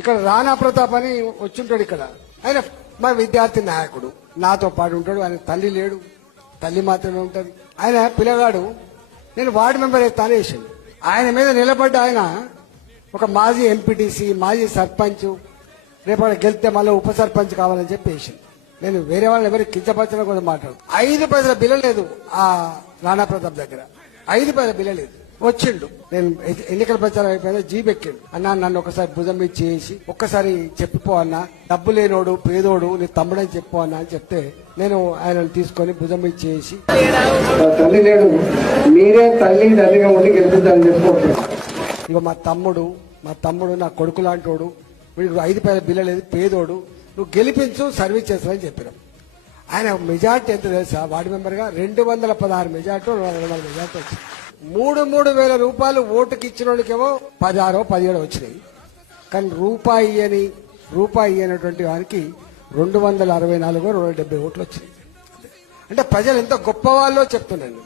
ఇక్కడ రాణా ప్రతాప్ అని వచ్చింటాడు. ఇక్కడ ఆయన మా విద్యార్థి నాయకుడు, నాతో పాటు ఉంటాడు. ఆయన తల్లి లేడు, తల్లి మాత్రమే ఉంటది. ఆయన పిల్లగాడు నేను వార్డు మెంబర్ ఎత్తాను వేసిండు. ఆయన మీద నిలబడ్డ ఆయన ఒక మాజీ ఎంపీటీసీ, మాజీ సర్పంచ్, రేపు గెలిస్తే మళ్ళీ ఉప సర్పంచ్ కావాలని చెప్పి వేసిండు. నేను వేరే వాళ్ళని ఎవరికి కించపరచడం కూడా మాట్లాడు. 5 పైసల బిల్ల లేదు ఆ రాణా ప్రతాప్ దగ్గర, 5 పైసల బిల్ల లేదు. వచ్చిండు, నేను ఎన్నికల ప్రచారం అయిపోయినా జీప్ ఎక్కిండు. అన్నా నన్ను ఒకసారి భుజం మీద చేసి ఒక్కసారి చెప్పిపో అన్నా, డబ్బు లేనోడు పేదోడు నీ తమ్ముడని చెప్పు అన్నా అని చెప్తే నేను ఆయనను తీసుకొని భుజం మీద చేసి తల్లి లేడు మీరే తల్లిగా ఉండి గెలిపిద్దామని చెప్పుకోవచ్చు. ఇక మా తమ్ముడు నా కొడుకు లాంటోడు, వీడికి 5 పైసల బిల్ల లేదు, పేదోడు, నువ్వు గెలిపించు సర్వీస్ చేస్తావని చెప్పినాం. ఆయన మెజార్టీ ఎంత తెలుసా? వార్డు మెంబర్గా 216 మెజార్టీ, 200 మెజార్టీ వచ్చింది. 3,000 రూపాయలు ఓటుకి ఇచ్చిన వాళ్ళకేమో 16 17 వచ్చినాయి. కానీ రూపాయి ఇయ్యనటువంటి వారికి 264 270 ఓట్లు వచ్చినాయి. అంటే ప్రజలు ఎంత గొప్ప వాళ్ళో చెప్తున్నాను.